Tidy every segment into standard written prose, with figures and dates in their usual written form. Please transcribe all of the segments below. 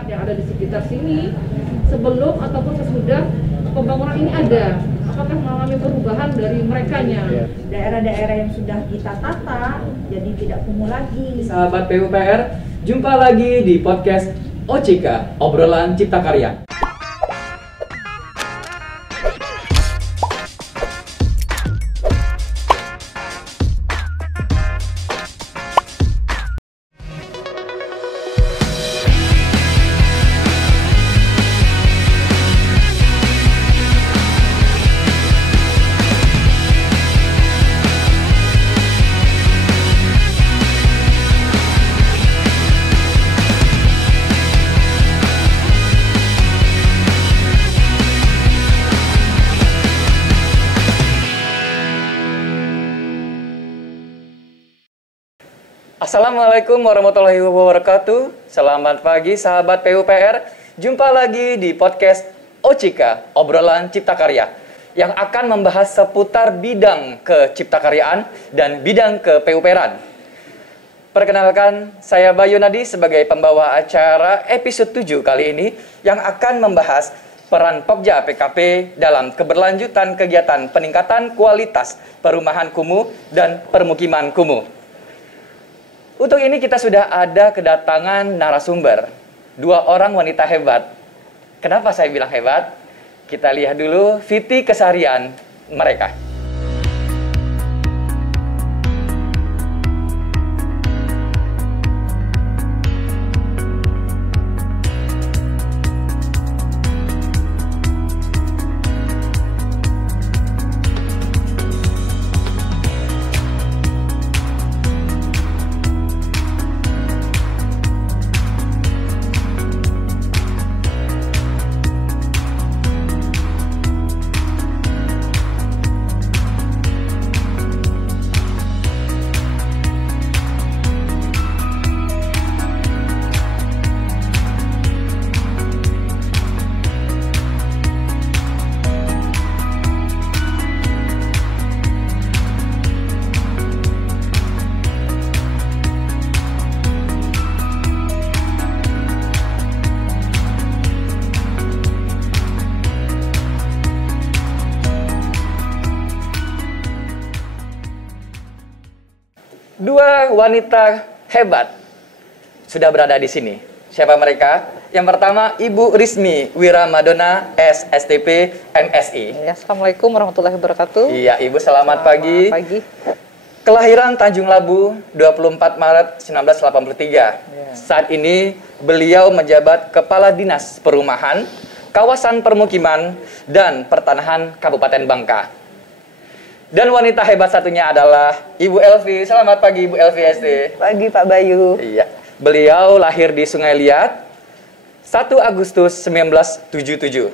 masyarakat yang ada di sekitar sini sebelum ataupun sesudah pembangunan ini ada? Apakah mengalami perubahan dari merekanya? Daerah-daerah yang sudah kita tata jadi tidak kumuh lagi. Sahabat PUPR, jumpa lagi di podcast OCK, Obrolan Cipta Karya. Assalamualaikum warahmatullahi wabarakatuh. Selamat pagi sahabat PUPR. Jumpa lagi di podcast OCK, Obrolan Cipta Karya, yang akan membahas seputar bidang keciptakaryaan dan bidang ke-PUPR-an. Perkenalkan, saya Bayu Nadi sebagai pembawa acara episode 7 kali ini yang akan membahas peran Pokja PKP dalam keberlanjutan kegiatan peningkatan kualitas perumahan kumuh dan permukiman kumuh. Untuk ini kita sudah ada kedatangan narasumber, 2 orang wanita hebat. Kenapa saya bilang hebat? Kita lihat dulu viti keseharian mereka. Dua wanita hebat sudah berada di sini. Siapa mereka? Yang pertama, Ibu Rismi Wiramadona, SSTP, MSI. Ya, Assalamualaikum warahmatullahi wabarakatuh. Iya, Ibu selamat pagi. Pagi. Kelahiran Tanjung Labu, 24 Maret 1983. Saat ini beliau menjabat Kepala Dinas Perumahan, Kawasan Permukiman, dan Pertanahan Kabupaten Bangka. Dan wanita hebat satunya adalah Ibu Elvi. Selamat pagi Ibu Elvi SD. Pagi Pak Bayu. Iya. Beliau lahir di Sungai Liat 1 Agustus 1977.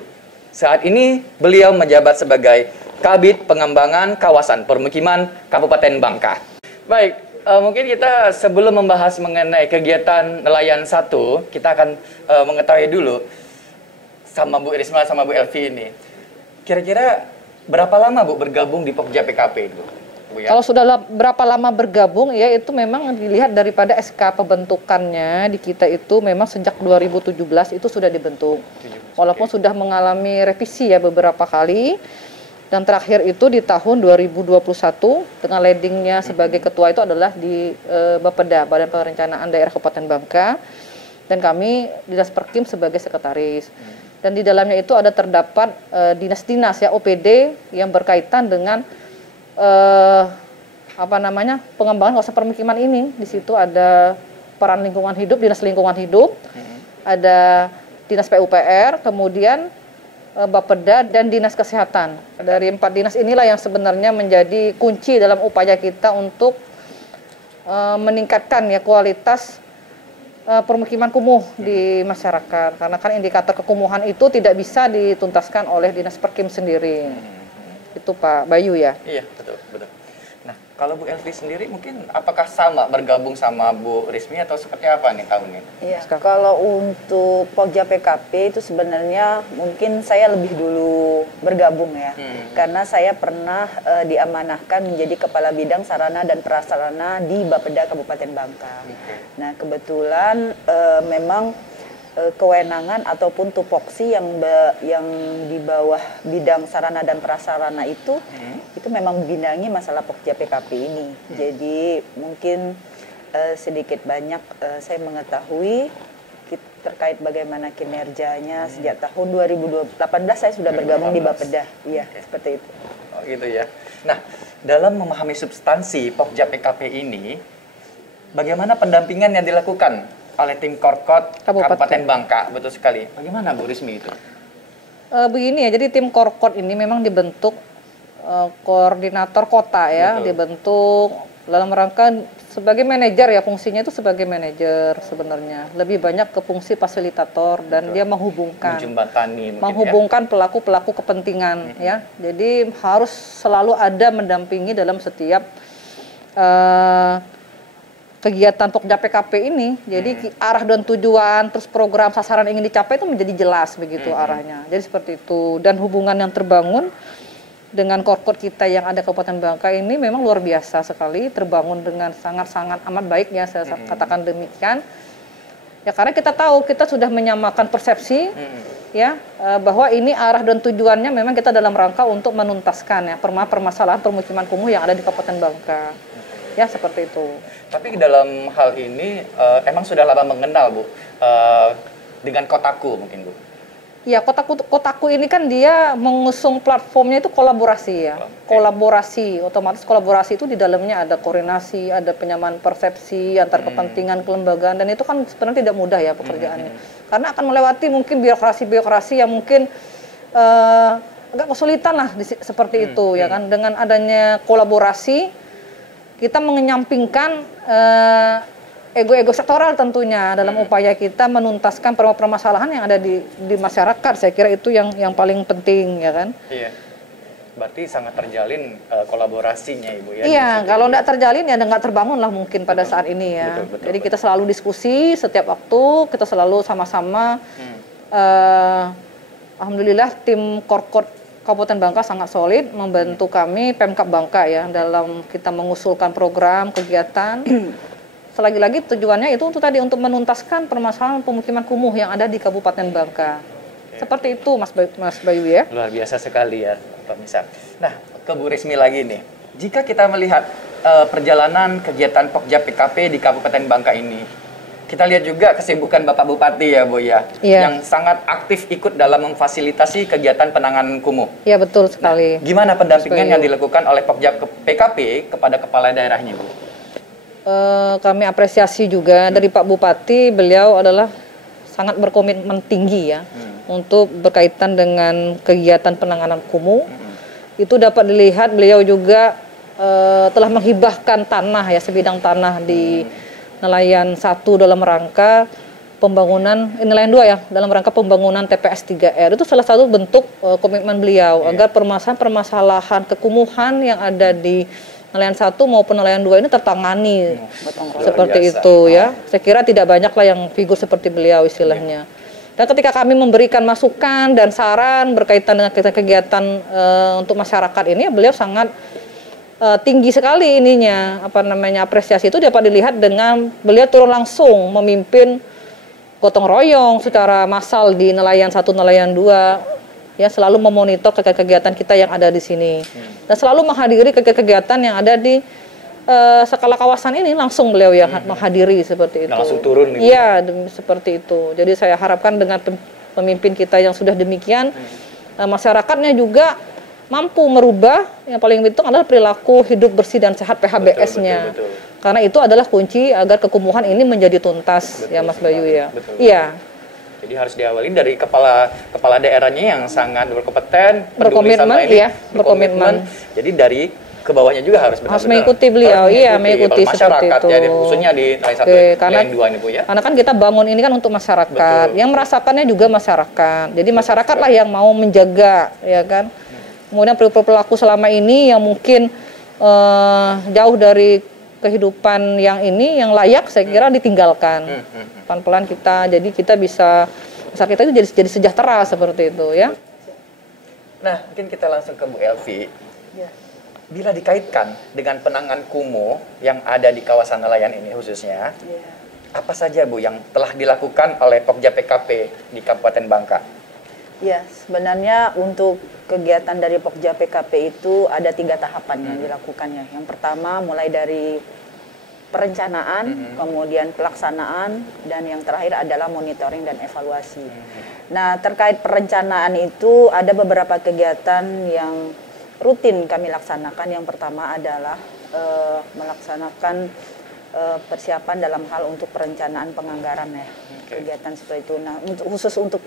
Saat ini beliau menjabat sebagai Kabid Pengembangan Kawasan Permukiman Kabupaten Bangka. Baik, mungkin kita sebelum membahas mengenai kegiatan nelayan 1, kita akan mengetahui dulu sama Bu Risma sama Bu Elvi ini. Kira-kira berapa lama Bu bergabung di Pokja PKP itu? Bu, ya? Kalau sudah berapa lama bergabung, ya itu memang dilihat daripada SK pembentukannya di kita itu memang sejak 2017 itu sudah dibentuk. Walaupun sudah mengalami revisi ya beberapa kali. Dan terakhir itu di tahun 2021 dengan leadingnya sebagai ketua itu adalah di Bapeda, Badan Perencanaan Daerah Kabupaten Bangka. Dan kami Dinas Perkim sebagai sekretaris. Dan di dalamnya itu ada terdapat dinas-dinas ya OPD yang berkaitan dengan pengembangan kawasan permukiman ini. Di situ ada peran lingkungan hidup, dinas lingkungan hidup, ada dinas PUPR, kemudian Bapeda dan dinas kesehatan. Dari 4 dinas inilah yang sebenarnya menjadi kunci dalam upaya kita untuk meningkatkan ya kualitas permukiman kumuh di masyarakat, karena kan indikator kekumuhan itu tidak bisa dituntaskan oleh Dinas Perkim sendiri. Itu Pak Bayu ya. Iya, betul. Nah, kalau Bu Elvi sendiri mungkin apakah sama bergabung sama Bu Rismi atau seperti apa nih tahun ini? Iya, kalau untuk Pokja PKP itu sebenarnya mungkin saya lebih dulu bergabung ya. Karena saya pernah diamanahkan menjadi Kepala Bidang Sarana dan Prasarana di Bapeda Kabupaten Bangka. Nah, kebetulan memang kewenangan ataupun tupoksi yang di bawah bidang sarana dan prasarana itu memang binangi masalah Pokja PKP ini. Jadi mungkin sedikit banyak saya mengetahui terkait bagaimana kinerjanya sejak tahun 2018 saya sudah bergabung di Bapeda. Iya, seperti itu. Oh, gitu ya. Nah, dalam memahami substansi Pokja PKP ini, bagaimana pendampingan yang dilakukan oleh tim Korkot Kabupaten Bangka? Betul sekali. Bagaimana Bu Rismi itu? Begini ya, jadi tim Korkot ini memang dibentuk koordinator kota ya, dibentuk dalam rangka sebagai manajer ya, fungsinya itu sebagai manajer sebenarnya. Lebih banyak ke fungsi fasilitator dan dia menghubungkan pelaku-pelaku kepentingan ya. Jadi harus selalu ada mendampingi dalam setiap kegiatan Pokja PKP ini. Jadi arah dan tujuan terus program sasaran ingin dicapai itu menjadi jelas begitu arahnya. Jadi seperti itu, dan hubungan yang terbangun dengan Korkot kita yang ada Kabupaten Bangka ini memang luar biasa sekali, terbangun dengan sangat-sangat amat baik ya, saya katakan demikian. Ya karena kita tahu kita sudah menyamakan persepsi ya bahwa ini arah dan tujuannya memang kita dalam rangka untuk menuntaskan ya permasalahan permukiman kumuh yang ada di Kabupaten Bangka. Ya seperti itu. Tapi dalam hal ini emang sudah lama mengenal Bu dengan Kotaku mungkin Bu? Ya Kotaku ini kan dia mengusung platformnya itu kolaborasi ya. Kolaborasi, otomatis kolaborasi itu di dalamnya ada koordinasi, ada penyamaan persepsi antar kepentingan kelembagaan, dan itu kan sebenarnya tidak mudah ya pekerjaannya. Karena akan melewati mungkin birokrasi yang mungkin agak kesulitan lah seperti itu ya kan. Dengan adanya kolaborasi kita mengenyampingkan ego-ego sektoral tentunya dalam upaya kita menuntaskan permasalahan yang ada di masyarakat. Saya kira itu yang paling penting ya kan. Iya. Berarti sangat terjalin kolaborasinya Ibu ya. Iya, kalau nggak terjalin ya nggak terbangun lah mungkin pada saat ini ya. Betul. Jadi kita selalu diskusi setiap waktu, kita selalu sama-sama. Alhamdulillah tim Korkot Kabupaten Bangka sangat solid membantu kami Pemkab Bangka ya dalam kita mengusulkan program kegiatan. Selagi-lagi tujuannya itu tadi untuk menuntaskan permasalahan pemukiman kumuh yang ada di Kabupaten Bangka. Seperti itu Mas Bayu ya. Luar biasa sekali ya pemirsa. Nah, ke Bu Rismi lagi nih. Jika kita melihat perjalanan kegiatan Pokja PKP di Kabupaten Bangka ini, kita lihat juga kesibukan Bapak Bupati ya Bu ya, yang sangat aktif ikut dalam memfasilitasi kegiatan penanganan kumuh. Iya betul sekali. Nah, gimana pendampingan yang dilakukan oleh Pokja PKP kepada kepala daerahnya Bu? Kami apresiasi juga dari Pak Bupati, beliau adalah sangat berkomitmen tinggi ya untuk berkaitan dengan kegiatan penanganan kumuh. Itu dapat dilihat beliau juga telah menghibahkan tanah ya, sebidang tanah di Nelayan 1 dalam rangka pembangunan, Nelayan 2 ya, dalam rangka pembangunan TPS 3R. Itu salah satu bentuk komitmen beliau agar permasalahan kekumuhan yang ada di Nelayan 1 maupun Nelayan 2 ini tertangani seperti itu ya. Saya kira tidak banyak lah yang figur seperti beliau istilahnya. Dan ketika kami memberikan masukan dan saran berkaitan dengan kegiatan untuk masyarakat ini, beliau sangat tinggi sekali ininya, apresiasi itu dapat dilihat dengan beliau turun langsung memimpin gotong royong secara massal di Nelayan 1, Nelayan 2, ya selalu memonitor kegiatan kita yang ada di sini, dan selalu menghadiri kegiatan yang ada di skala kawasan ini, langsung beliau yang menghadiri seperti itu. Langsung turun. Iya, seperti itu. Jadi saya harapkan dengan pemimpin kita yang sudah demikian, masyarakatnya juga mampu merubah. Yang paling penting adalah perilaku hidup bersih dan sehat PHBS-nya. Betul. Karena itu adalah kunci agar kekumuhan ini menjadi tuntas. Betul, ya Mas Bayu ya. Betul. Iya. Jadi harus diawali dari kepala daerahnya yang sangat berkompeten, berkomitmen, iya, berkomitmen. Jadi dari ke bawahnya juga harus mengikuti beliau, mengikuti seperti itu. Ya, khususnya di Nelayan 1, Nelayan 2 ini Bu ya. Karena kan kita bangun ini kan untuk masyarakat, yang merasakannya juga masyarakat. Jadi masyarakat lah yang mau menjaga, ya kan. Kemudian perilaku selama ini yang mungkin jauh dari kehidupan yang ini, yang layak, saya kira ditinggalkan. Pelan-pelan jadi kita bisa, masyarakat kita itu jadi sejahtera seperti itu ya. Nah, mungkin kita langsung ke Bu Elvi. Bila dikaitkan dengan penanganan kumuh yang ada di kawasan nelayan ini khususnya, Apa saja Bu yang telah dilakukan oleh Pokja PKP di Kabupaten Bangka? Ya, sebenarnya untuk kegiatan dari Pokja PKP itu ada 3 tahapan yang dilakukannya. Yang pertama mulai dari perencanaan, kemudian pelaksanaan, dan yang terakhir adalah monitoring dan evaluasi. Nah, terkait perencanaan itu ada beberapa kegiatan yang rutin kami laksanakan. Yang pertama adalah melaksanakan persiapan dalam hal untuk perencanaan penganggaran ya, kegiatan seperti itu. Nah, khusus untuk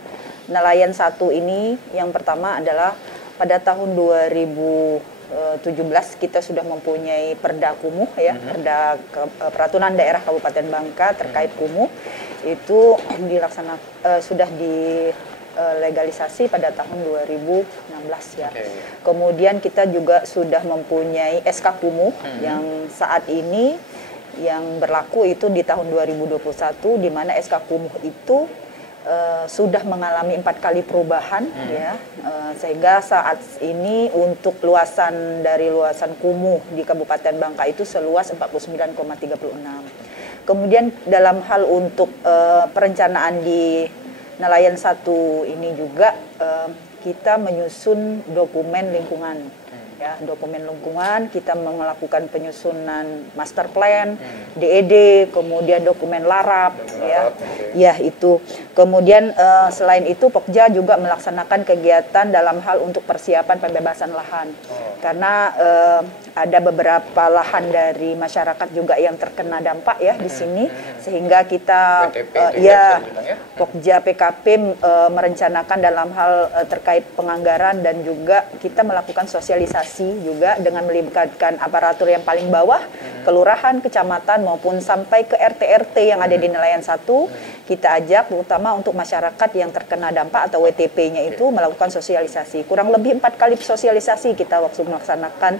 nelayan 1 ini, yang pertama adalah pada tahun 2017 kita sudah mempunyai Perda Kumuh ya, Perda Peraturan Daerah Kabupaten Bangka terkait kumuh itu sudah dilegalisasi pada tahun 2016 ya. Kemudian kita juga sudah mempunyai SK Kumuh yang saat ini yang berlaku itu di tahun 2021, di mana SK Kumuh itu sudah mengalami 4 kali perubahan ya, sehingga saat ini untuk luasan kumuh di Kabupaten Bangka itu seluas 49,36. Kemudian dalam hal untuk perencanaan di nelayan 1 ini juga kita menyusun dokumen lingkungan. Ya, dokumen lingkungan, kita melakukan penyusunan master plan, DED, kemudian dokumen larap, ya itu. Kemudian selain itu Pokja juga melaksanakan kegiatan dalam hal untuk persiapan pembebasan lahan, karena ada beberapa lahan dari masyarakat juga yang terkena dampak ya di sini, sehingga kita Pokja PKP merencanakan dalam hal terkait penganggaran dan juga kita melakukan sosialisasi juga dengan melibatkan aparatur yang paling bawah, kelurahan, kecamatan maupun sampai ke RT-RT yang ada di nelayan 1. Kita ajak terutama untuk masyarakat yang terkena dampak atau WTP-nya itu melakukan sosialisasi. Kurang lebih 4 kali sosialisasi kita waktu melaksanakan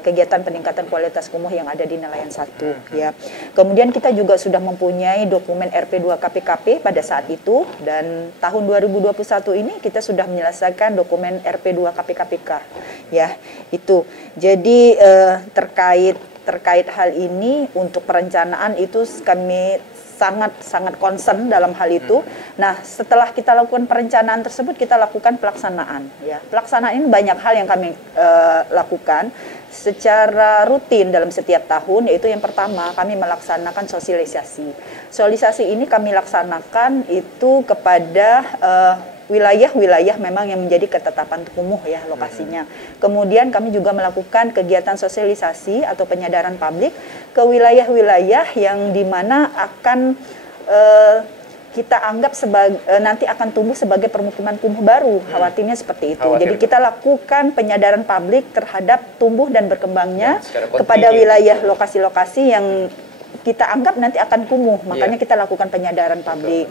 kegiatan peningkatan kualitas kumuh yang ada di nelayan 1 ya. Kemudian kita juga sudah mempunyai dokumen RP2 KPKP pada saat itu, dan tahun 2021 ini kita sudah menyelesaikan dokumen RP2 KPKPK ya itu. Jadi terkait hal ini untuk perencanaan itu kami sangat concern dalam hal itu. Nah, setelah kita lakukan perencanaan tersebut, kita lakukan pelaksanaan ya. Pelaksanaan ini banyak hal yang kami lakukan secara rutin dalam setiap tahun, yaitu yang pertama kami melaksanakan sosialisasi. Sosialisasi ini kami laksanakan itu kepada wilayah-wilayah memang yang menjadi ketetapan kumuh ya lokasinya. Kemudian kami juga melakukan kegiatan sosialisasi atau penyadaran publik ke wilayah-wilayah yang dimana akan kita anggap nanti akan tumbuh sebagai permukiman kumuh baru, khawatirnya seperti itu. Jadi kita lakukan penyadaran publik terhadap tumbuh dan berkembangnya kepada wilayah lokasi-lokasi yang kita anggap nanti akan kumuh, makanya kita lakukan penyadaran publik.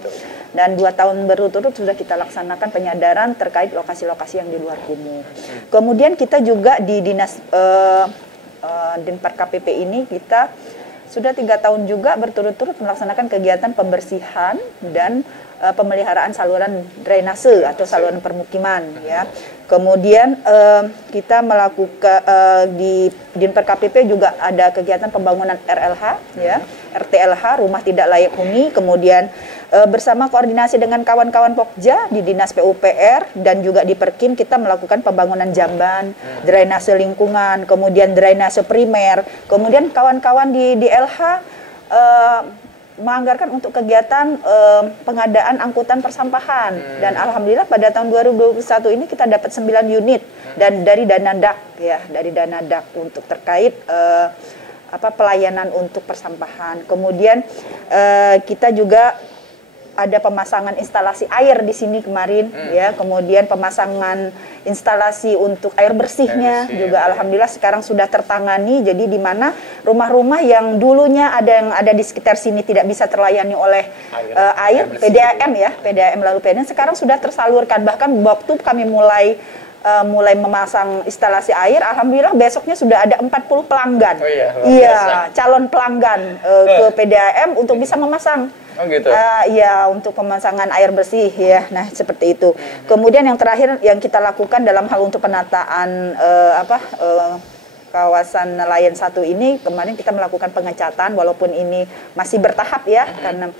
Dan 2 tahun berturut-turut sudah kita laksanakan penyadaran terkait lokasi-lokasi yang di luar kumuh. Kemudian kita juga di Dinas Dinpar KPP ini kita sudah 3 tahun juga berturut-turut melaksanakan kegiatan pembersihan dan pemeliharaan saluran drainase atau saluran permukiman ya. Kemudian kita melakukan di Dinpar KPP juga ada kegiatan pembangunan RLH ya, RTLH, rumah tidak layak huni. Kemudian bersama koordinasi dengan kawan-kawan Pokja di Dinas PUPR dan juga di Perkin, kita melakukan pembangunan jamban, drainase lingkungan, kemudian drainase primer. Kemudian kawan-kawan di DLH menganggarkan untuk kegiatan pengadaan angkutan persampahan, dan alhamdulillah pada tahun 2021 ini kita dapat 9 unit dan dari dana DAK ya, dari dana DAK untuk terkait pelayanan untuk persampahan. Kemudian kita juga ada pemasangan instalasi air di sini kemarin ya, kemudian pemasangan instalasi untuk air bersihnya juga alhamdulillah sekarang sudah tertangani. Jadi di mana rumah-rumah yang dulunya ada di sekitar sini tidak bisa terlayani oleh air PDAM ya, PDAM lalu PDAM sekarang sudah tersalurkan. Bahkan waktu kami mulai memasang instalasi air, alhamdulillah besoknya sudah ada 40 pelanggan. Calon pelanggan ke PDAM untuk bisa memasang. Oh gitu. Iya, untuk pemasangan air bersih ya. Nah, seperti itu. Kemudian yang terakhir yang kita lakukan dalam hal untuk penataan kawasan nelayan 1 ini kemarin kita melakukan pengecatan walaupun ini masih bertahap ya, karena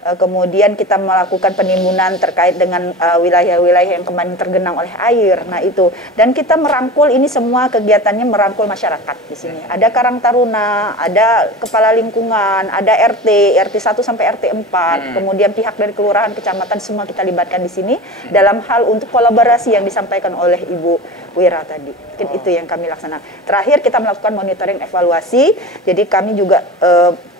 kemudian kita melakukan penimbunan terkait dengan wilayah-wilayah yang kemarin tergenang oleh air. Nah itu, dan kita merangkul ini semua kegiatannya merangkul masyarakat di sini. Ada Karang Taruna, ada kepala lingkungan, ada RT 1 sampai RT 4, kemudian pihak dari kelurahan, kecamatan semua kita libatkan di sini dalam hal untuk kolaborasi yang disampaikan oleh Ibu Wira tadi. Mungkin itu yang kami laksanakan. Terakhir kita melakukan monitoring evaluasi. Jadi kami juga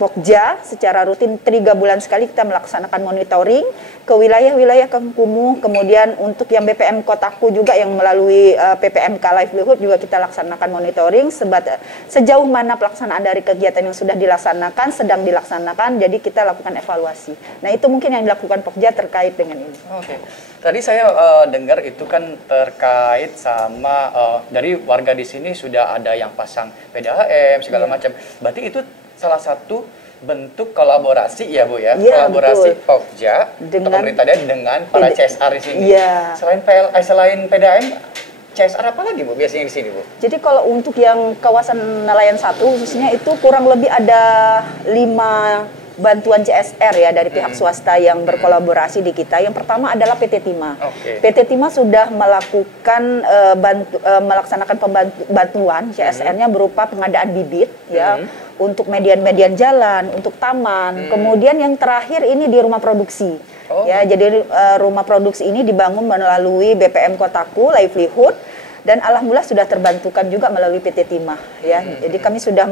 Pokja secara rutin 3 bulan sekali kita melaksanakan monitoring ke wilayah-wilayah Kengkumuh, kemudian untuk yang BPM Kotaku juga yang melalui PPMK Livelihood juga kita laksanakan monitoring sejauh mana pelaksanaan dari kegiatan yang sudah dilaksanakan, sedang dilaksanakan, jadi kita lakukan evaluasi. Nah itu mungkin yang dilakukan Pokja terkait dengan ini. Oke. Tadi saya dengar itu kan terkait sama dari warga di sini sudah ada yang pasang PDAM segala macam. Berarti itu salah satu bentuk kolaborasi ya Bu ya, kolaborasi betul. Pokja atau pemerintah daerah dengan para CSR di sini. Iya. Selain PDAM, CSR apa lagi Bu biasanya di sini Bu? Jadi kalau untuk yang kawasan nelayan 1 khususnya itu kurang lebih ada 5 bantuan CSR ya dari pihak swasta yang berkolaborasi di kita. Yang pertama adalah PT Timah. PT Timah sudah melakukan melaksanakan bantuan CSR-nya berupa pengadaan bibit ya untuk median-median jalan, untuk taman. Kemudian yang terakhir ini di rumah produksi. Ya, jadi rumah produksi ini dibangun melalui BPM Kotaku Livelihood. Dan alhamdulillah sudah terbantukan juga melalui PT Timah ya. Jadi kami sudah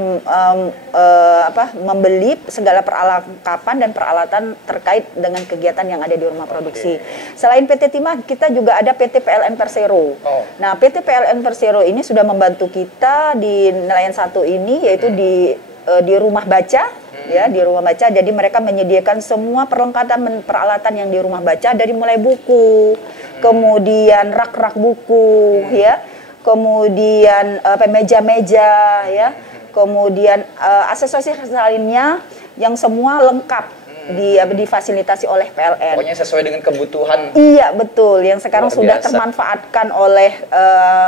membeli segala perlengkapan dan peralatan terkait dengan kegiatan yang ada di rumah produksi. Selain PT Timah, kita juga ada PT PLN Persero. Nah, PT PLN Persero ini sudah membantu kita di nelayan 1 ini, yaitu di rumah baca ya, di rumah baca. Jadi mereka menyediakan semua perlengkapan peralatan yang di rumah baca, dari mulai buku, kemudian rak-rak buku ya, kemudian meja-meja ya, kemudian aksesoris lainnya yang semua lengkap difasilitasi oleh PLN. Pokoknya sesuai dengan kebutuhan. Iya betul, yang sekarang sudah termanfaatkan oleh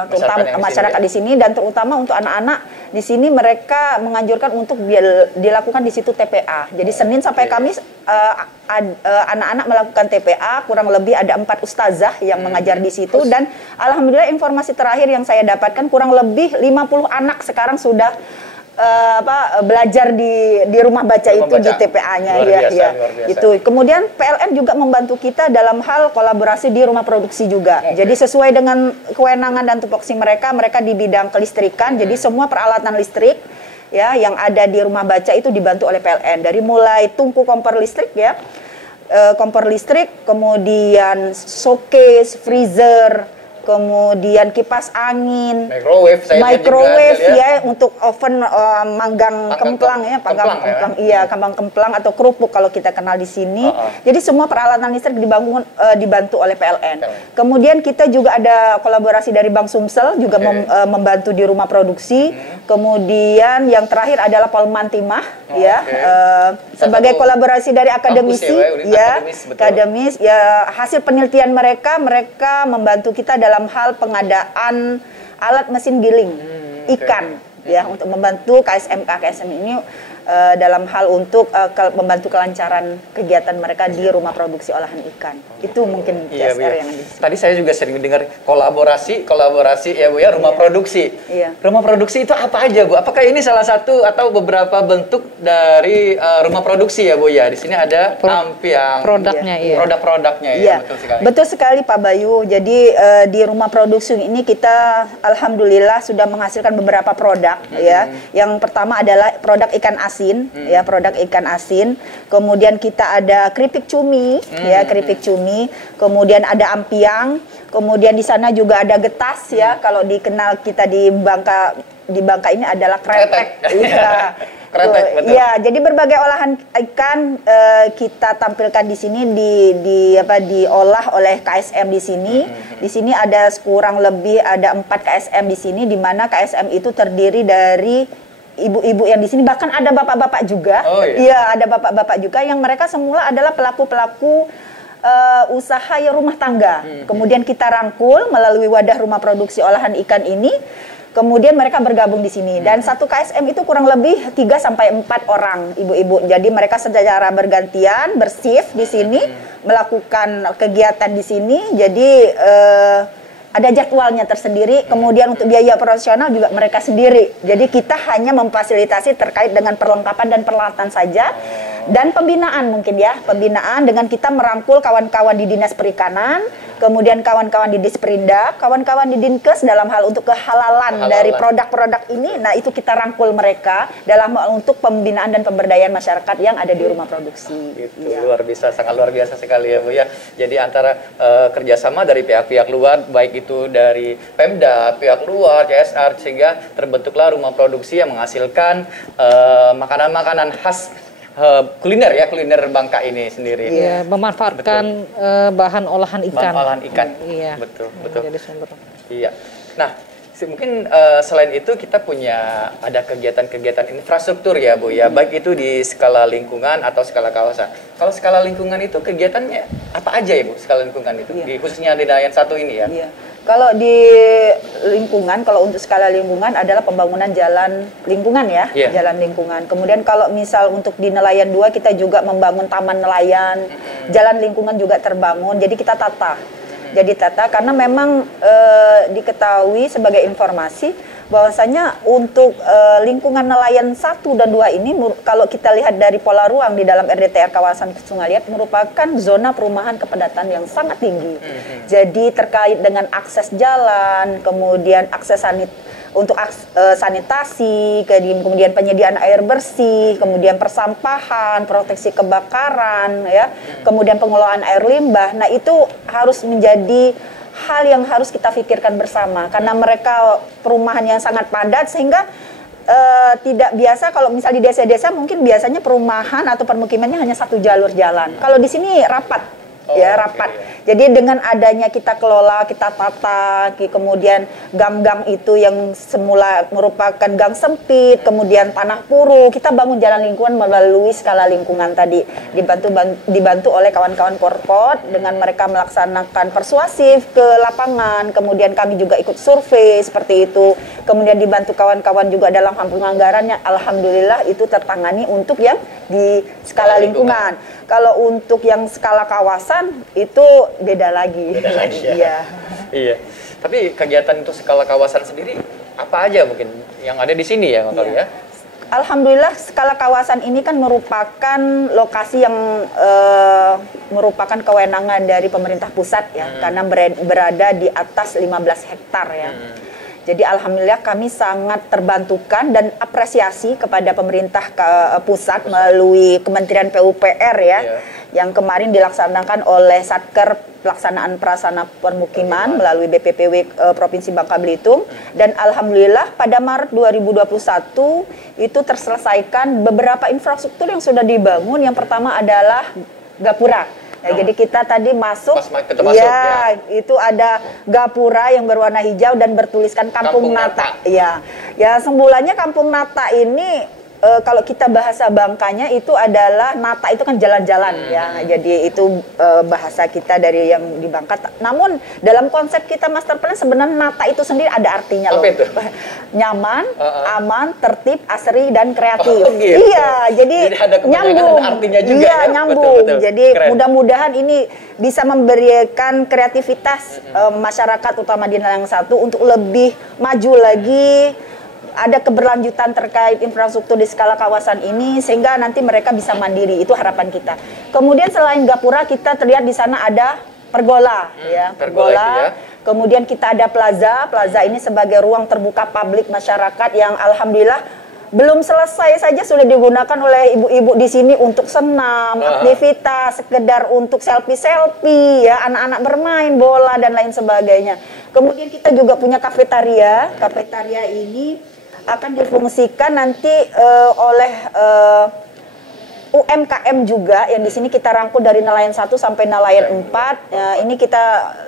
terutama masyarakat di sini, dan terutama untuk anak-anak di sini mereka menganjurkan untuk dilakukan di situ TPA. Jadi Senin sampai Kamis anak-anak melakukan TPA, kurang lebih ada 4 ustazah yang mengajar di situ, dan alhamdulillah informasi terakhir yang saya dapatkan kurang lebih 50 anak sekarang sudah belajar di rumah baca itu di TPA-nya ya. Itu. Kemudian PLN juga membantu kita dalam hal kolaborasi di rumah produksi juga. Jadi sesuai dengan kewenangan dan tupoksi mereka di bidang kelistrikan. Jadi semua peralatan listrik ya yang ada di rumah baca itu dibantu oleh PLN, dari mulai tungku kompor listrik ya. Kompor listrik, kemudian showcase, freezer, kemudian kipas angin, microwave ya untuk oven manggang kemplang ya, kemplang iya, kembang kemplang atau kerupuk kalau kita kenal di sini. Jadi semua peralatan listrik dibantu oleh PLN. Kemudian kita juga ada kolaborasi dari Bank Sumsel juga membantu di rumah produksi. Kemudian yang terakhir adalah Polman Timah ya, sebagai kolaborasi dari akademisi akademis ya, hasil penelitian mereka membantu kita dalam hal pengadaan alat mesin giling ikan ya, untuk membantu KSM ini dalam hal untuk membantu kelancaran kegiatan mereka di rumah produksi olahan ikan. Itu mungkin CSR yang ada. Tadi saya juga sering dengar kolaborasi ya Bu ya, rumah produksi. Rumah produksi itu apa aja Bu? Apakah ini salah satu atau beberapa bentuk dari rumah produksi ya Bu ya? Di sini ada ampiang, produknya produk-produknya ya, betul sekali. Betul sekali Pak Bayu. Jadi di rumah produksi ini kita alhamdulillah sudah menghasilkan beberapa produk ya. Yang pertama adalah produk ikan asin ya, produk ikan asin. Kemudian kita ada keripik cumi ya, keripik cumi. Kemudian ada ampiang. Kemudian di sana juga ada getas ya. Kalau dikenal kita di Bangka ini adalah kretek. Iya. Kretek, betul. Ya, jadi berbagai olahan ikan kita tampilkan di sini diolah oleh KSM di sini. Di sini ada kurang lebih ada 4 KSM di sini, di mana KSM itu terdiri dari ibu-ibu yang di sini, bahkan ada bapak-bapak juga. Iya, ada bapak-bapak juga yang mereka semula adalah pelaku-pelaku usaha ya rumah tangga. Kemudian kita rangkul melalui wadah rumah produksi olahan ikan ini. Kemudian mereka bergabung di sini dan satu KSM itu kurang lebih 3 sampai 4 orang ibu-ibu. Jadi mereka secara bergantian bershift di sini melakukan kegiatan di sini. Jadi ada jadwalnya tersendiri. Kemudian untuk biaya operasional juga mereka sendiri. Jadi kita hanya memfasilitasi terkait dengan perlengkapan dan peralatan saja. Dan pembinaan mungkin ya, pembinaan dengan kita merangkul kawan-kawan di Dinas Perikanan, kemudian kawan-kawan di Disperindak, kawan-kawan di Dinkes dalam hal untuk kehalalan dari produk-produk ini. Nah, itu kita rangkul mereka dalam hal untuk pembinaan dan pemberdayaan masyarakat yang ada di rumah produksi. Gitu, luar biasa, sangat luar biasa sekali ya Bu ya. Jadi antara kerjasama dari pihak-pihak luar, baik itu dari Pemda, pihak luar, CSR, sehingga terbentuklah rumah produksi yang menghasilkan makanan-makanan khas kuliner ya, kuliner Bangka ini sendiri. Iya, memanfaatkan bahan olahan ikan. Bahan olahan ikan. Iya. Betul, betul. Jadi sumber. Iya. Nah, mungkin selain itu kita punya ada kegiatan-kegiatan infrastruktur ya Bu ya, baik itu di skala lingkungan atau skala kawasan. Kalau skala lingkungan itu kegiatannya apa aja ya Bu, skala lingkungan itu? Iya. Khususnya di Nelayan 1 ini ya. Iya. Kalau di lingkungan, kalau untuk skala lingkungan adalah pembangunan jalan lingkungan ya, jalan lingkungan. Kemudian kalau misal untuk di Nelayan 2 kita juga membangun taman nelayan, jalan lingkungan juga terbangun. Jadi kita tata. Jadi tata karena memang diketahui sebagai informasi bahwasanya untuk lingkungan nelayan 1 dan 2 ini kalau kita lihat dari pola ruang di dalam RDTR kawasan Sungai Liat merupakan zona perumahan kepadatan yang sangat tinggi. Jadi terkait dengan akses jalan, kemudian akses sanitasi, kemudian penyediaan air bersih, kemudian persampahan, proteksi kebakaran, ya, kemudian pengelolaan air limbah. Nah itu harus menjadi hal yang harus kita pikirkan bersama karena mereka perumahan yang sangat padat sehingga tidak biasa kalau misal di desa-desa mungkin biasanya perumahan atau permukimannya hanya satu jalur jalan. Kalau di sini rapat. Rapat. Jadi dengan adanya kita kelola, kita tata, kemudian gang-gang itu yang semula merupakan gang sempit, kemudian tanah puru, kita bangun jalan lingkungan melalui skala lingkungan tadi, dibantu oleh kawan-kawan korpot dengan mereka melaksanakan persuasif ke lapangan, kemudian kami juga ikut survei seperti itu, kemudian dibantu kawan-kawan juga dalam penganggarannya, alhamdulillah itu tertangani untuk yang di skala lingkungan. Kalau untuk yang skala kawasan itu beda lagi. Beda lagi ya. Iya. Iya. Tapi kegiatan untuk skala kawasan sendiri apa aja mungkin yang ada di sini ya kali ya? Alhamdulillah skala kawasan ini kan merupakan lokasi yang merupakan kewenangan dari pemerintah pusat ya, karena berada di atas 15 hektar ya. Jadi alhamdulillah kami sangat terbantukan dan apresiasi kepada pemerintah pusat melalui Kementerian PUPR ya, yang kemarin dilaksanakan oleh Satker Pelaksanaan Prasarana Permukiman melalui BPPW Provinsi Bangka Belitung, dan alhamdulillah pada Maret 2021 itu terselesaikan beberapa infrastruktur yang sudah dibangun. Yang pertama adalah gapura. Ya, jadi kita tadi masuk, itu ada gapura yang berwarna hijau dan bertuliskan Kampung Nata. Ya, semulanya Kampung Nata ini kalau kita bahasa Bangkanya itu adalah Nata itu kan jalan-jalan ya. Jadi itu bahasa kita dari yang di Bangka. Namun dalam konsep kita master plan sebenarnya Nata itu sendiri ada artinya loh. Itu? Nyaman, aman, tertib, asri dan kreatif. Oh, gitu. Iya, jadi ada nyambung. ada artinya juga iya, ya. nyambung. Betul. Jadi mudah-mudahan ini bisa memberikan kreativitas masyarakat utama di Nelayan 1 untuk lebih maju lagi. Ada keberlanjutan terkait infrastruktur di skala kawasan ini sehingga nanti mereka bisa mandiri, itu harapan kita. Kemudian selain gapura kita terlihat di sana ada pergola ya, pergola. Kemudian kita ada plaza ini sebagai ruang terbuka publik masyarakat yang alhamdulillah belum selesai saja sudah digunakan oleh ibu-ibu di sini untuk senam, aktivitas, sekedar untuk selfie ya, anak-anak bermain bola dan lain sebagainya. Kemudian kita juga punya kafetaria. Kafetaria ini akan difungsikan nanti oleh UMKM juga yang di sini kita rangkul dari Nelayan 1 sampai Nelayan 4. Ini kita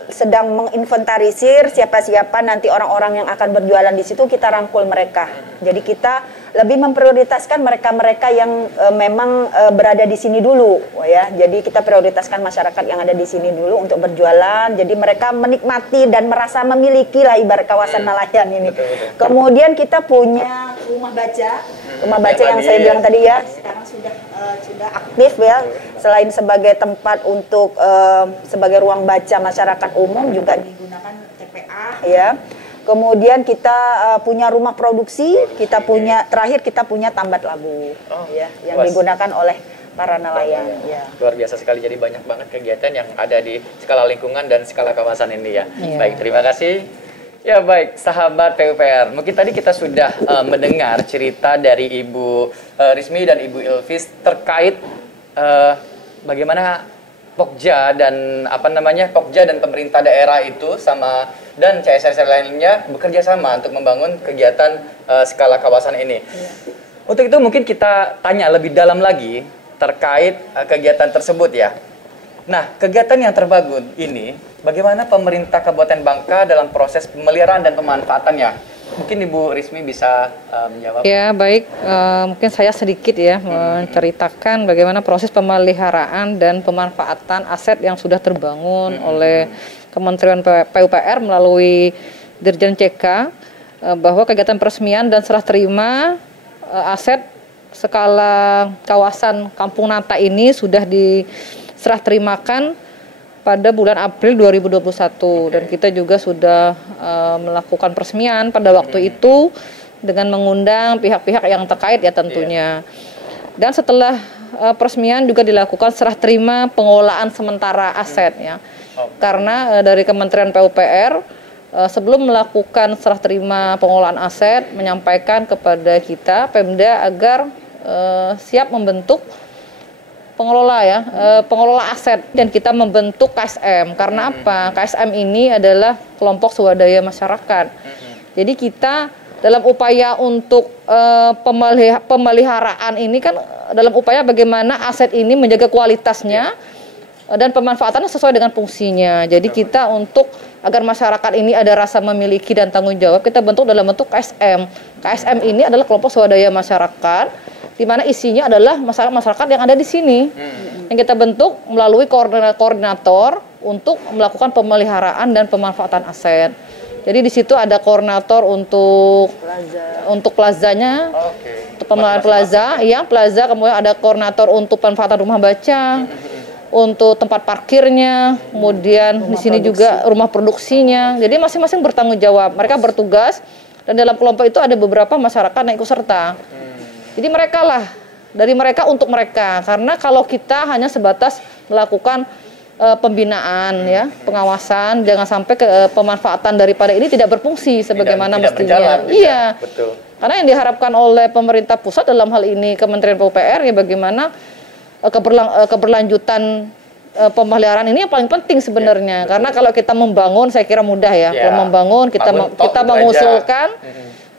sedang menginventarisir siapa-siapa nanti orang-orang yang akan berjualan di situ, kita rangkul mereka. Jadi kita lebih memprioritaskan mereka-mereka yang memang berada di sini dulu, ya. Jadi kita prioritaskan masyarakat yang ada di sini dulu untuk berjualan. Jadi mereka menikmati dan merasa memiliki lah ibarat kawasan nelayan ini. Betul. Kemudian kita punya rumah baca yang saya bilang tadi ya. Sekarang sudah aktif ya. Selain sebagai tempat untuk sebagai ruang baca masyarakat umum juga digunakan TPA ya. Kemudian kita punya rumah produksi, kita punya tambat labu, ya, yang digunakan oleh para nelayan. Ya. Luar biasa sekali, jadi banyak banget kegiatan yang ada di skala lingkungan dan skala kawasan ini ya. Baik, terima kasih. Ya baik, sahabat PUPR, mungkin tadi kita sudah mendengar cerita dari Ibu Rismi dan Ibu Ilvis terkait bagaimana Pokja dan Pokja dan pemerintah daerah itu dan CSR lainnya bekerja sama untuk membangun kegiatan skala kawasan ini. Untuk itu mungkin kita tanya lebih dalam lagi terkait kegiatan tersebut ya. Nah, kegiatan yang terbangun ini bagaimana pemerintah Kabupaten Bangka dalam proses pemeliharaan dan pemanfaatannya? Mungkin Ibu Rismi bisa menjawab. Ya baik, mungkin saya sedikit ya menceritakan bagaimana proses pemeliharaan dan pemanfaatan aset yang sudah terbangun oleh Kementerian PUPR melalui Dirjen CK, bahwa kegiatan peresmian dan serah terima aset skala kawasan Kampung Nata ini sudah diserah terimakan pada bulan April 2021 dan kita juga sudah melakukan peresmian pada waktu itu dengan mengundang pihak-pihak yang terkait ya tentunya. Dan setelah peresmian juga dilakukan serah terima pengelolaan sementara aset ya. Karena dari Kementerian PUPR sebelum melakukan serah terima pengelolaan aset menyampaikan kepada kita Pemda agar siap membentuk pengelola aset dan kita membentuk KSM. Karena apa? KSM ini adalah kelompok swadaya masyarakat. Jadi kita dalam upaya untuk pemeliharaan ini kan dalam upaya bagaimana aset ini menjaga kualitasnya dan pemanfaatannya sesuai dengan fungsinya. Jadi kita untuk agar masyarakat ini ada rasa memiliki dan tanggung jawab, kita bentuk dalam bentuk KSM. KSM ini adalah kelompok swadaya masyarakat di mana isinya adalah masyarakat yang ada di sini. Yang kita bentuk melalui koordinator untuk melakukan pemeliharaan dan pemanfaatan aset. Jadi di situ ada koordinator untuk plazanya, untuk pemeliharaan plaza, kemudian ada koordinator untuk pemanfaatan rumah baca, untuk tempat parkirnya, kemudian di sini juga rumah produksinya. Jadi masing-masing bertanggung jawab. Mereka bertugas dan dalam kelompok itu ada beberapa masyarakat yang ikut serta. Jadi dari mereka untuk mereka, karena kalau kita hanya sebatas melakukan pembinaan ya, pengawasan, jangan sampai pemanfaatan daripada ini tidak berfungsi sebagaimana mestinya. Iya. Betul. Karena yang diharapkan oleh pemerintah pusat dalam hal ini Kementerian PUPR ya bagaimana keberlanjutan pemeliharaan ini yang paling penting sebenarnya. Karena kalau kita membangun saya kira mudah ya. Kalau membangun kita mengusulkan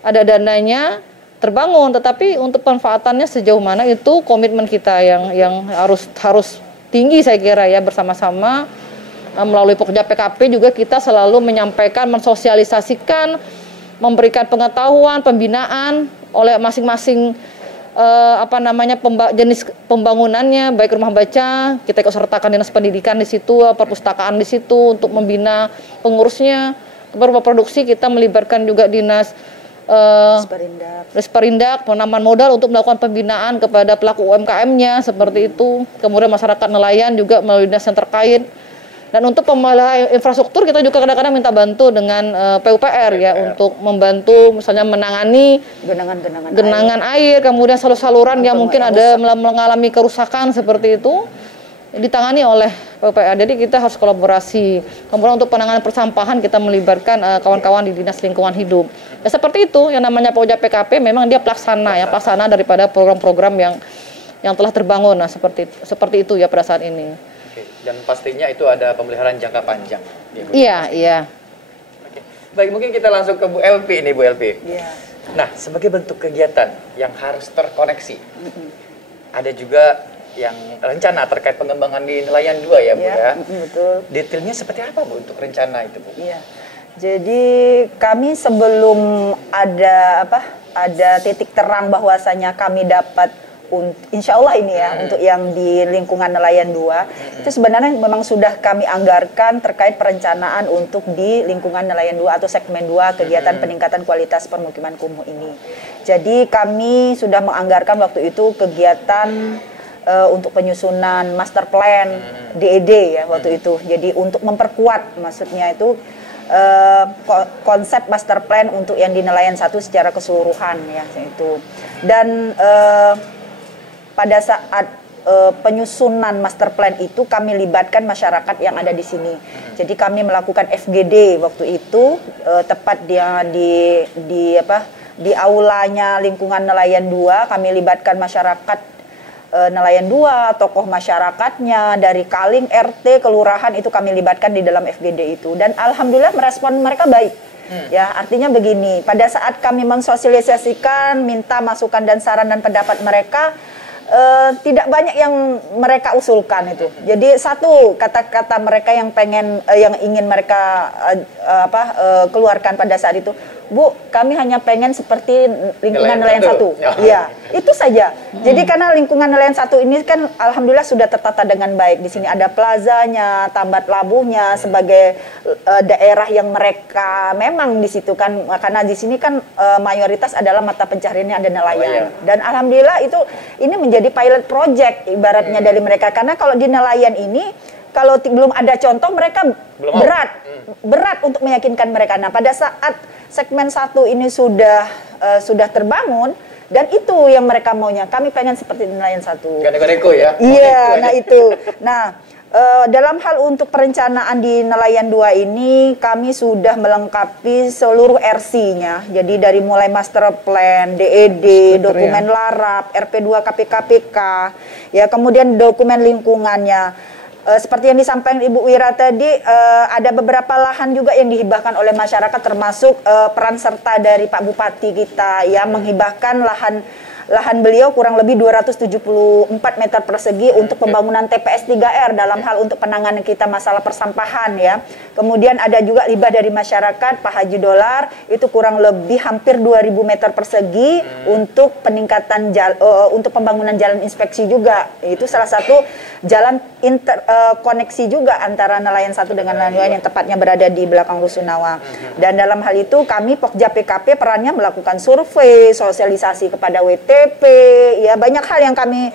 ada dananya terbangun, tetapi untuk pemanfaatannya sejauh mana itu komitmen kita yang harus tinggi saya kira ya, bersama-sama melalui Pokja PKP juga kita selalu menyampaikan, mensosialisasikan, memberikan pengetahuan, pembinaan oleh masing-masing jenis pembangunannya, baik rumah baca, kita ikut sertakan dinas pendidikan di situ, perpustakaan di situ untuk membina pengurusnya. Beberapa produksi kita melibatkan juga dinas Perindak, penanaman modal untuk melakukan pembinaan kepada pelaku UMKM-nya seperti itu. Kemudian masyarakat nelayan juga melalui dinas yang terkait. Dan untuk pemeliharaan infrastruktur kita juga kadang-kadang minta bantu dengan PUPR ya untuk membantu misalnya menangani genangan air, kemudian saluran yang mungkin ada mengalami kerusakan seperti itu ditangani oleh PUPR. Jadi kita harus kolaborasi. Kemudian untuk penanganan persampahan kita melibatkan kawan-kawan di Dinas Lingkungan Hidup. Ya seperti itu yang namanya Pokja PKP memang dia pelaksana daripada program-program yang telah terbangun. Nah, seperti itu ya pada saat ini. Oke. Dan pastinya itu ada pemeliharaan jangka panjang. Iya. Oke. Baik, mungkin kita langsung ke Bu Elvi ini, Bu Elvi. Iya. Nah, sebagai bentuk kegiatan yang harus terkoneksi, ada juga yang rencana terkait pengembangan di nelayan 2 ya Bu ya. Betul. Detailnya seperti apa Bu untuk rencana itu Bu? Iya. Jadi kami sebelum ada ada titik terang bahwasanya kami dapat insya Allah ini ya untuk yang di lingkungan nelayan 2 itu sebenarnya memang sudah kami anggarkan terkait perencanaan untuk di lingkungan nelayan 2 atau segmen 2 kegiatan peningkatan kualitas permukiman kumuh ini. Jadi kami sudah menganggarkan waktu itu kegiatan untuk penyusunan master plan DED ya waktu itu. Jadi untuk memperkuat maksudnya itu konsep master plan untuk yang di nelayan 1 secara keseluruhan ya itu. Dan pada saat penyusunan master plan itu kami libatkan masyarakat yang ada di sini. Jadi kami melakukan FGD waktu itu tepat di aulanya lingkungan nelayan 2 kami libatkan masyarakat nelayan 2, tokoh masyarakatnya dari Kaling, RT, kelurahan itu kami libatkan di dalam FGD itu dan alhamdulillah merespon mereka baik. Ya, artinya begini, pada saat kami mensosialisasikan, minta masukan dan saran dan pendapat mereka tidak banyak yang mereka usulkan itu. Jadi satu kata-kata mereka yang ingin mereka keluarkan pada saat itu, Bu, kami hanya pengen seperti lingkungan nelayan 1. Iya, itu saja. Jadi karena lingkungan nelayan 1 ini kan alhamdulillah sudah tertata dengan baik. Di sini ada plazanya, tambat labuhnya sebagai daerah yang mereka memang di situ kan karena di sini kan mayoritas adalah mata pencahariannya ada nelayan. Dan alhamdulillah ini menjadi pilot project ibaratnya dari mereka karena kalau di nelayan ini kalau belum ada contoh mereka berat untuk meyakinkan mereka. Nah, pada saat segmen 1 ini sudah terbangun dan itu yang mereka maunya. Kami pengen seperti nelayan 1. Gandeng-gandengku ya. Iya, nah itu. Nah, dalam hal untuk perencanaan di nelayan 2 ini kami sudah melengkapi seluruh RC-nya. Jadi dari mulai master plan, DED, dokumen larap, RP2 KPKPK, ya kemudian dokumen lingkungannya. Seperti yang disampaikan Ibu Wira tadi, ada beberapa lahan juga yang dihibahkan oleh masyarakat, termasuk peran serta dari Pak Bupati kita, ya menghibahkan lahan beliau kurang lebih 274 meter persegi untuk pembangunan TPS 3R dalam hal untuk penanganan kita masalah persampahan ya. Kemudian ada juga hibah dari masyarakat Pak Haji Dolar itu kurang lebih hampir 2000 meter persegi untuk peningkatan untuk pembangunan jalan inspeksi juga. Itu salah satu jalan koneksi juga antara nelayan 1 dengan nelayan 2 yang tepatnya berada di belakang Rusunawa. Dan dalam hal itu kami Pokja PKP perannya melakukan survei, sosialisasi kepada WTP, ya banyak hal yang kami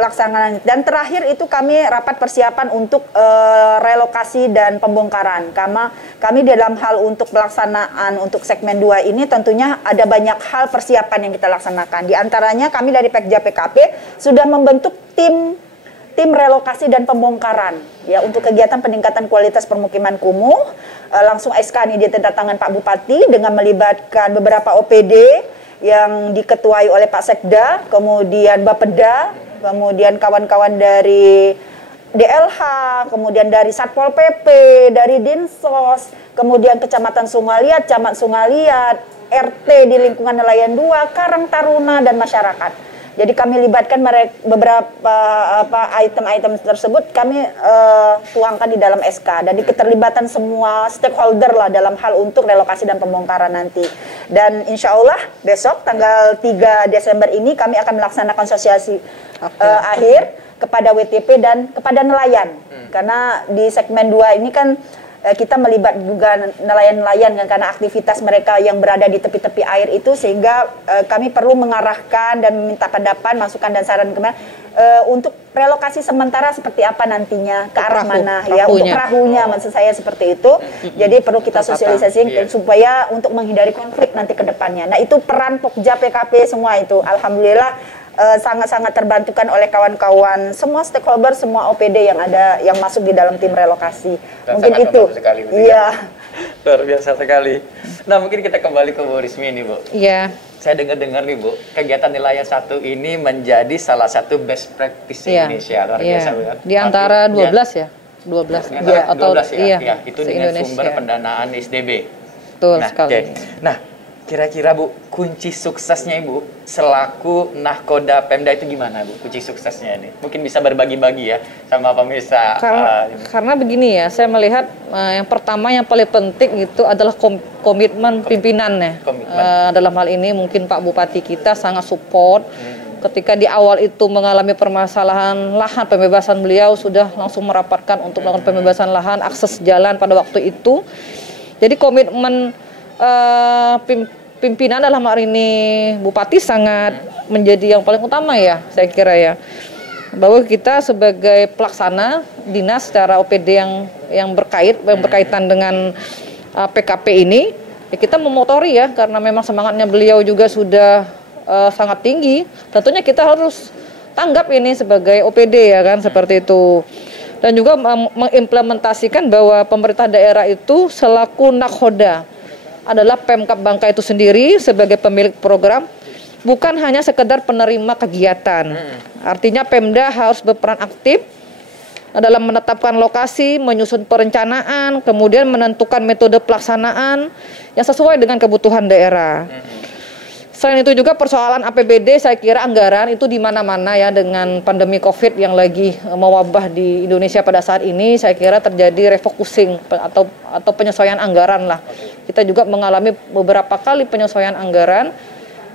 laksanakan. Dan terakhir itu kami rapat persiapan untuk relokasi dan pembongkaran. Kami dalam hal untuk pelaksanaan untuk segmen 2 ini tentunya ada banyak hal persiapan yang kita laksanakan. Di antaranya kami dari Pekja PKP sudah membentuk tim relokasi dan pembongkaran ya untuk kegiatan peningkatan kualitas permukiman kumuh. Langsung SK ini ditandatangan Pak Bupati dengan melibatkan beberapa OPD yang diketuai oleh Pak Sekda, kemudian Bapeda, kemudian kawan-kawan dari DLH, kemudian dari Satpol PP, dari Dinsos, kemudian Kecamatan Sungaliat, Camat Sungaliat, RT di lingkungan nelayan 2, Karang Taruna dan masyarakat. Jadi kami libatkan beberapa item-item tersebut kami tuangkan di dalam SK dan di keterlibatan semua stakeholder lah dalam hal untuk relokasi dan pembongkaran nanti. Dan insya Allah besok tanggal 3 Desember ini kami akan melaksanakan sosialisasi akhir kepada WTP dan kepada nelayan. Karena di segmen 2 ini kan kita melibat juga nelayan-nelayan kan, karena aktivitas mereka yang berada di tepi-tepi air itu sehingga kami perlu mengarahkan dan meminta pendapat, masukan dan saran kemana untuk relokasi sementara seperti apa nantinya ke arah mana ya untuk perahunya maksud saya seperti itu. Jadi perlu kita sosialisasikan supaya untuk menghindari konflik nanti ke depannya. Nah, itu peran Pokja PKP semua itu. Alhamdulillah sangat-sangat terbantukan oleh kawan-kawan semua stakeholder, semua OPD yang ada yang masuk di dalam tim relokasi. Dan mungkin itu. Iya. Luar biasa sekali. Nah, mungkin kita kembali ke Bu Rismi nih, Bu. Iya. Saya dengar-dengar nih, Bu, kegiatan nelayan 1 ini menjadi salah satu best practice Indonesia. Luar biasa, Bu. Di antara 12 ya? 12 ya, atau 12 ya. Iya, ya, itu dengan sumber pendanaan SDB. Betul sekali. Nah, Kira-kira Bu, kunci suksesnya Ibu selaku nahkoda Pemda itu gimana Bu? Kunci suksesnya ini mungkin bisa berbagi-bagi ya sama pemirsa. Karena begini ya, saya melihat yang pertama yang paling penting itu adalah komitmen pimpinannya. Dalam hal ini mungkin Pak Bupati kita sangat support. Ketika di awal itu mengalami permasalahan lahan, pembebasan, beliau sudah langsung merapatkan untuk melakukan pembebasan lahan, akses jalan pada waktu itu. Jadi komitmen pimpinan dalam hari ini Bupati sangat menjadi yang paling utama ya, saya kira ya, bahwa kita sebagai pelaksana dinas secara OPD yang berkaitan dengan PKP ini, ya kita memotori ya, karena memang semangatnya beliau juga sudah sangat tinggi. Tentunya kita harus tanggap ini sebagai OPD ya kan, seperti itu. Dan juga mengimplementasikan bahwa pemerintah daerah itu selaku nakhoda adalah Pemkab Bangka itu sendiri sebagai pemilik program, bukan hanya sekedar penerima kegiatan. Artinya Pemda harus berperan aktif dalam menetapkan lokasi, menyusun perencanaan, kemudian menentukan metode pelaksanaan yang sesuai dengan kebutuhan daerah. Selain itu juga persoalan APBD, saya kira anggaran itu di mana-mana ya, dengan pandemi COVID yang lagi mewabah di Indonesia pada saat ini, saya kira terjadi refocusing atau penyesuaian anggaran lah. Kita juga mengalami beberapa kali penyesuaian anggaran.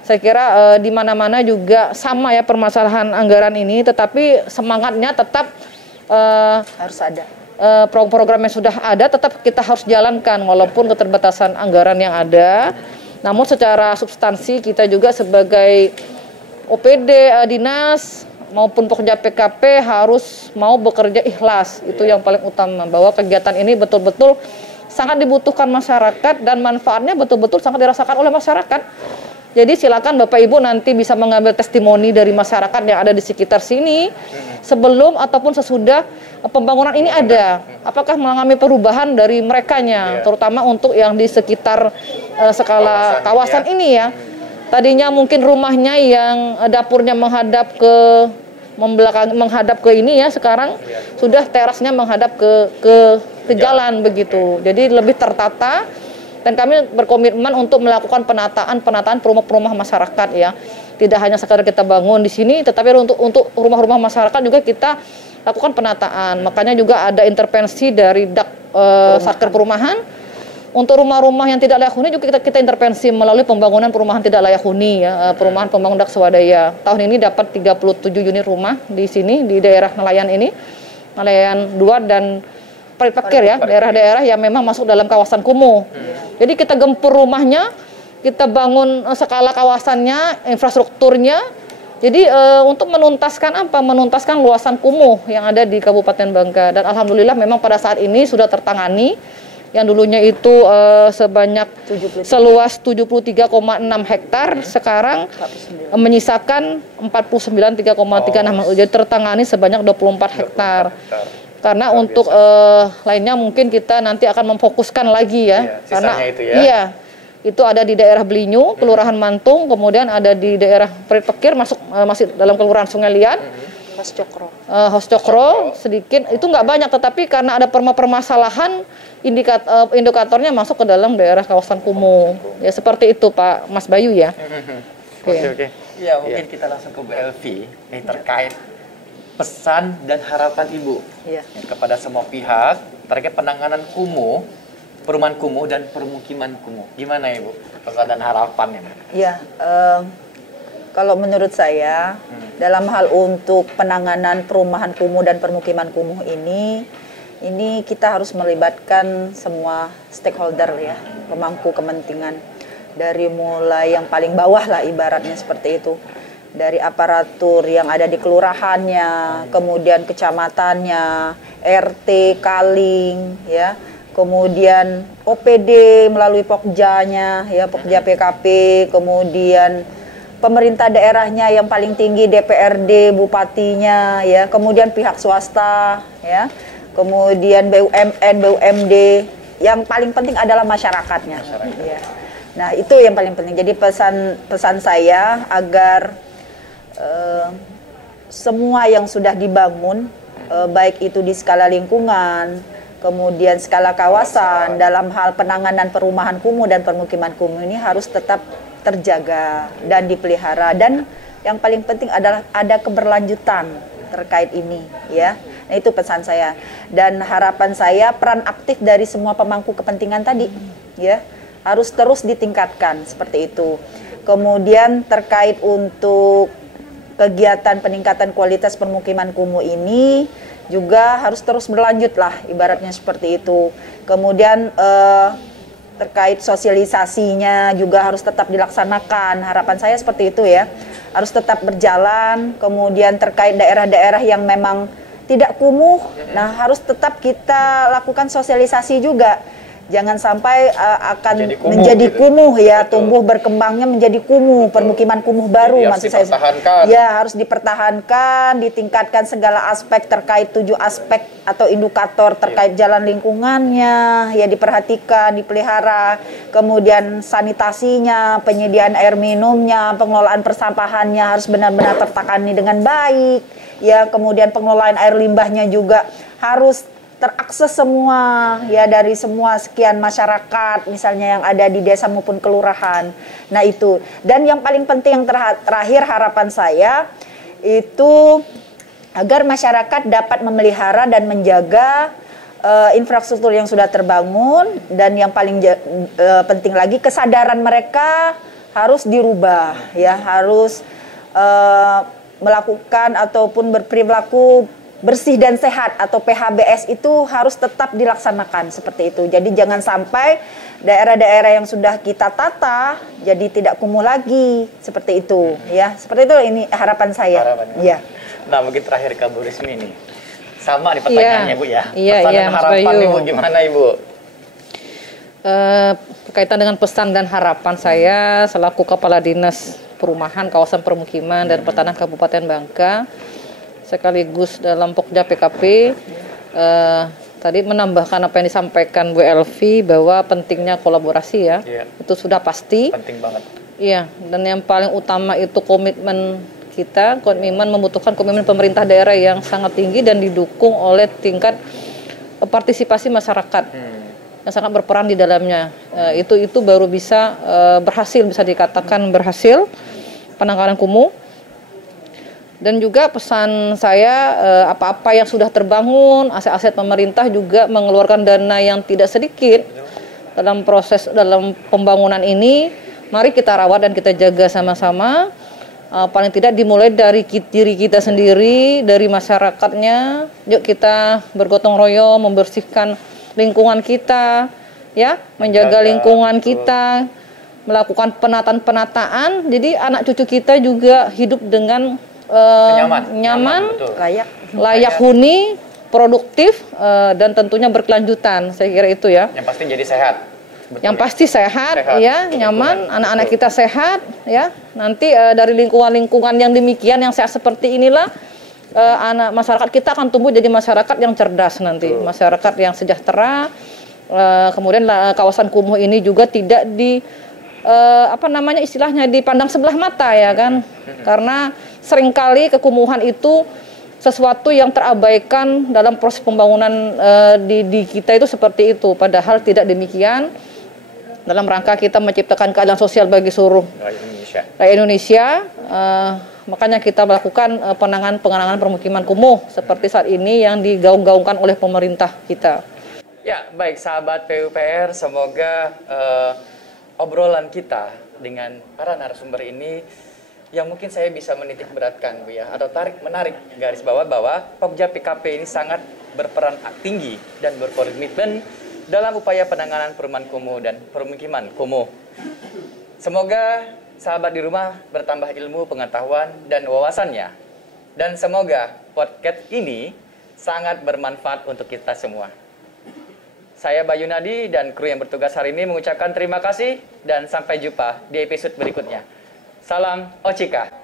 Saya kira di mana-mana juga sama ya permasalahan anggaran ini, tetapi semangatnya tetap Harus ada. program-program yang sudah ada tetap kita harus jalankan walaupun keterbatasan anggaran yang ada. Namun secara substansi kita juga sebagai OPD dinas maupun pekerja PKP harus mau bekerja ikhlas. Itu yang paling utama, bahwa kegiatan ini betul-betul sangat dibutuhkan masyarakat dan manfaatnya betul-betul sangat dirasakan oleh masyarakat. Jadi silakan Bapak Ibu nanti bisa mengambil testimoni dari masyarakat yang ada di sekitar sini sebelum ataupun sesudah pembangunan ini ada. Apakah mengalami perubahan dari merekanya, terutama untuk yang di sekitar skala kawasan ini ya. Tadinya mungkin rumahnya yang dapurnya menghadap ke ini ya, sekarang sudah terasnya menghadap ke jalan begitu. Jadi lebih tertata. Dan kami berkomitmen untuk melakukan penataan rumah-rumah masyarakat ya. Tidak hanya sekadar kita bangun di sini, tetapi untuk rumah-rumah masyarakat juga kita lakukan penataan. Makanya juga ada intervensi dari Satker Perumahan. Untuk rumah-rumah yang tidak layak huni juga kita intervensi melalui pembangunan perumahan tidak layak huni ya, perumahan pembangun dak swadaya. Tahun ini dapat 37 unit rumah di sini di daerah Nelayan ini. Nelayan 2 dan Paripakir ya, daerah-daerah yang memang masuk dalam kawasan kumuh. Jadi kita gempur rumahnya, kita bangun skala kawasannya, infrastrukturnya. Jadi untuk menuntaskan luasan kumuh yang ada di Kabupaten Bangka. Dan alhamdulillah memang pada saat ini sudah tertangani. Yang dulunya itu sebanyak seluas 73,6 hektar, sekarang menyisakan 49,36, jadi tertangani sebanyak 24 hektar. Karena untuk lainnya mungkin kita nanti akan memfokuskan lagi ya, karena itu ya. Iya, itu ada di daerah Belinyu, Kelurahan Mantung, kemudian ada di daerah Paripakir, masih dalam Kelurahan Sungai Liat, Hos-Cokro sedikit, itu nggak banyak, tetapi karena ada permasalahan indikatornya masuk ke dalam daerah kawasan kumuh. Ya seperti itu Pak Mas Bayu ya. Oke. Ya mungkin kita langsung ke Bu Elvi nih terkait pesan dan harapan Ibu kepada semua pihak terkait penanganan kumuh, perumahan kumuh dan permukiman kumuh. Gimana Ibu pesan dan harapannya? Ya, kalau menurut saya dalam hal untuk penanganan perumahan kumuh dan permukiman kumuh ini kita harus melibatkan semua stakeholder ya, pemangku kepentingan, dari mulai yang paling bawah lah ibaratnya seperti itu. Dari aparatur yang ada di kelurahannya, kemudian kecamatannya, RT, Kaling, ya, kemudian OPD melalui Pokjanya, ya, Pokja PKP, kemudian pemerintah daerahnya yang paling tinggi DPRD, bupatinya, ya, kemudian pihak swasta, ya, kemudian BUMN, BUMD, yang paling penting adalah masyarakatnya. Ya. Nah itu yang paling penting. Jadi pesan saya agar semua yang sudah dibangun, baik itu di skala lingkungan, kemudian skala kawasan dalam hal penanganan perumahan kumuh dan permukiman kumuh ini harus tetap terjaga dan dipelihara, dan yang paling penting adalah ada keberlanjutan terkait ini ya. Nah, itu pesan saya dan harapan saya, peran aktif dari semua pemangku kepentingan tadi ya harus terus ditingkatkan seperti itu. Kemudian terkait untuk kegiatan peningkatan kualitas permukiman kumuh ini juga harus terus berlanjut lah, ibaratnya seperti itu. Kemudian terkait sosialisasinya juga harus tetap dilaksanakan, harapan saya seperti itu ya, harus tetap berjalan. Kemudian terkait daerah-daerah yang memang tidak kumuh, nah harus tetap kita lakukan sosialisasi juga. Jangan sampai akan menjadi kumuh ya, tumbuh berkembangnya menjadi kumuh, permukiman kumuh baru. Maksud saya ya harus dipertahankan, ditingkatkan segala aspek terkait 7 aspek atau indikator terkait jalan lingkungannya ya, diperhatikan, dipelihara. Kemudian sanitasinya, penyediaan air minumnya, pengelolaan persampahannya harus benar-benar tertangani dengan baik ya. Kemudian pengelolaan air limbahnya juga harus terakses semua ya, dari semua sekian masyarakat misalnya yang ada di desa maupun kelurahan. Nah itu, dan yang paling penting yang terakhir harapan saya itu agar masyarakat dapat memelihara dan menjaga infrastruktur yang sudah terbangun, dan yang paling penting lagi kesadaran mereka harus dirubah ya, harus melakukan ataupun berperilaku bersih dan sehat atau PHBS itu harus tetap dilaksanakan seperti itu. Jadi jangan sampai daerah-daerah yang sudah kita tata jadi tidak kumuh lagi seperti itu ya. Seperti itu, ini harapan saya. Ya. Nah, mungkin terakhir ke Bu Rismi nih. Sama nih pertanyaannya Bu ya. Iya, pesan dan harapan Bayu. Ibu gimana Ibu? Berkaitan dengan pesan dan harapan saya selaku Kepala Dinas Perumahan Kawasan Permukiman dan Pertanahan Kabupaten Bangka, sekaligus dalam Pokja PKP, tadi menambahkan apa yang disampaikan Bu Elvi bahwa pentingnya kolaborasi ya, itu sudah pasti. Penting banget. Iya, dan yang paling utama itu komitmen kita, komitmen membutuhkan komitmen pemerintah daerah yang sangat tinggi dan didukung oleh tingkat partisipasi masyarakat yang sangat berperan di dalamnya. Itu baru bisa berhasil, bisa dikatakan berhasil penanganan kumuh. Dan juga pesan saya, apa-apa yang sudah terbangun, aset-aset pemerintah juga mengeluarkan dana yang tidak sedikit dalam proses, dalam pembangunan ini. Mari kita rawat dan kita jaga sama-sama. Paling tidak dimulai dari diri kita sendiri, dari masyarakatnya. Yuk kita bergotong royong, membersihkan lingkungan kita, ya, menjaga lingkungan kita, melakukan penataan-penataan. Jadi anak cucu kita juga hidup dengan nyaman, layak huni, produktif, dan tentunya berkelanjutan. Saya kira itu ya. Yang pasti jadi sehat. Betul. Yang pasti sehat. Ya, nyaman, anak-anak kita sehat ya. Nanti dari lingkungan-lingkungan yang demikian, yang sehat seperti inilah, anak masyarakat kita akan tumbuh jadi masyarakat yang cerdas nanti, masyarakat yang sejahtera. Kemudian kawasan kumuh ini juga tidak istilahnya dipandang sebelah mata ya kan, karena seringkali kekumuhan itu sesuatu yang terabaikan dalam proses pembangunan di kita itu seperti itu, padahal tidak demikian. Dalam rangka kita menciptakan keadilan sosial bagi seluruh rakyat Indonesia, makanya kita melakukan penanganan permukiman kumuh seperti saat ini yang digaung-gaungkan oleh pemerintah kita. Ya, baik sahabat PUPR, semoga obrolan kita dengan para narasumber ini yang mungkin saya bisa menitik beratkan Bu ya, atau menarik garis bawah bahwa Pokja PKP ini sangat berperan tinggi dan berkomitmen dalam upaya penanganan perumahan kumuh dan permukiman kumuh. Semoga sahabat di rumah bertambah ilmu, pengetahuan, dan wawasannya. Dan semoga podcast ini sangat bermanfaat untuk kita semua. Saya Bayu Nadi dan kru yang bertugas hari ini mengucapkan terima kasih dan sampai jumpa di episode berikutnya. Salam Ochika.